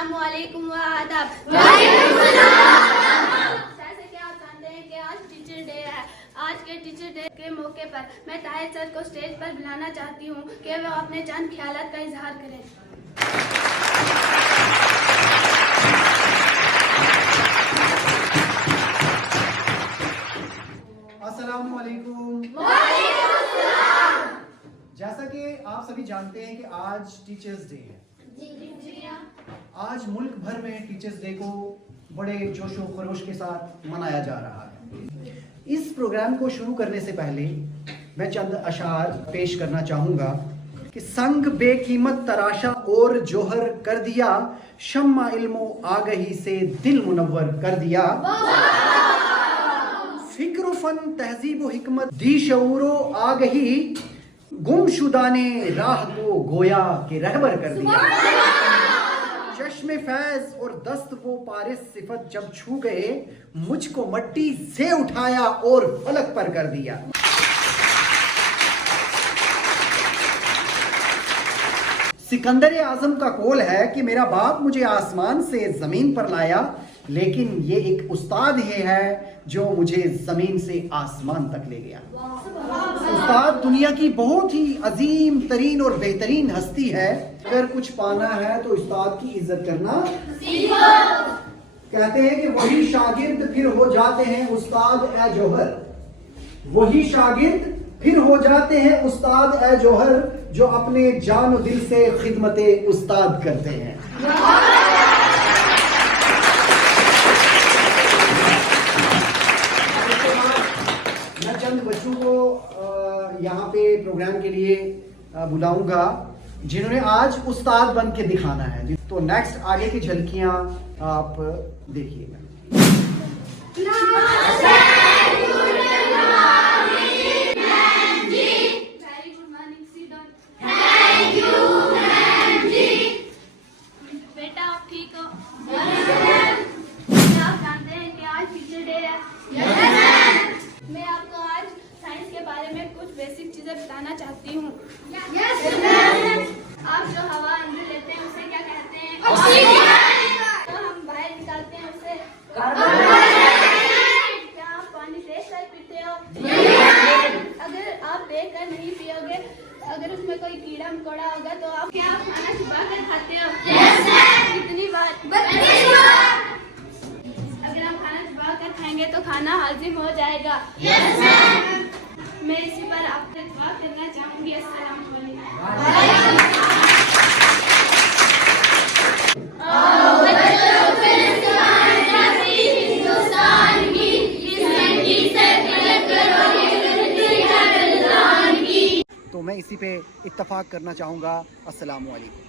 अस्सलामुअलैकुम व आदाब। जैसे कि आप जानते हैं कि आज टीचर डे है। आज के टीचर डे के मौके पर मैं ताहिर सर को स्टेज पर बुलाना चाहती हूँ कि वो अपने चंद ख्यालात का इजहार करें। अस्सलामुअलैकुम। जैसा कि आप सभी जानते हैं कि आज टीचर्स डे है। आज मुल्क भर में टीचर्स डे को बड़े जोशो खरोश के साथ मनाया जा रहा है। इस प्रोग्राम को शुरू करने से पहले मैं चंद अशार पेश करना चाहूँगा कि संग बेकीमत तराशा और जोहर कर दिया, शम्मा इल्मो आगही से दिल मुनव्वर कर दिया, फिक्र फन तहजीब व हिकमत दी शऊरो आगही, गुमशुदा ने राह को गोया के रहबर कर दिया, चश्मे फैज और दस्त वो पारिस सिफत जब छू गए, मुझको मट्टी से उठाया और फलक पर कर दिया। सिकंदर आजम का कौल है कि मेरा बाप मुझे आसमान से जमीन पर लाया, लेकिन ये एक उस्ताद ही है जो मुझे जमीन से आसमान तक ले गया। उस्ताद दुनिया की बहुत ही अजीम तरीन और बेहतरीन हस्ती है। अगर कुछ पाना है तो उस्ताद की इज्जत करना सीखो। कहते हैं कि वही शागिर्द फिर हो जाते हैं उस्ताद ए जौहर, वही शागिर्द फिर हो जाते हैं उस्ताद ए जौहर, जो अपने जान और दिल से खिदमते उस्ताद करते हैं। मैं चंद बच्चों को यहाँ पे प्रोग्राम के लिए बुलाऊंगा जिन्होंने आज उस्ताद बन के दिखाना है। तो नेक्स्ट आगे की झलकियां आप देखिएगा। बेटा आप ठीक हो? आप जानते हैं कि आज टीचर डे है। मैं आपको आज साइंस के बारे में कुछ बेसिक चीजें बताना चाहती हूँ। आप जो हवा अंदर लेते हैं उसे क्या कहते हैं? ऑक्सीजन। तो हम बाहर निकालते हैं उसे कार्बन डाइऑक्साइड। क्या आप पानी देख कर पीते हो? अगर आप देख कर नहीं पियोगे, अगर उसमें कोई कीड़ा मकोड़ा होगा तो आप क्या खाना छुपा कर खाते हो? कितनी बार? अगर हम खाना छुपा कर खाएंगे तो खाना हाजिम हो जाएगा। मैं इसी पर आपसे दुआ करना चाहूंगी। अस्सलाम वालेकुम। तो मैं इसी पे इत्तफाक करना चाहूँगा। अस्सलाम वालेकुम।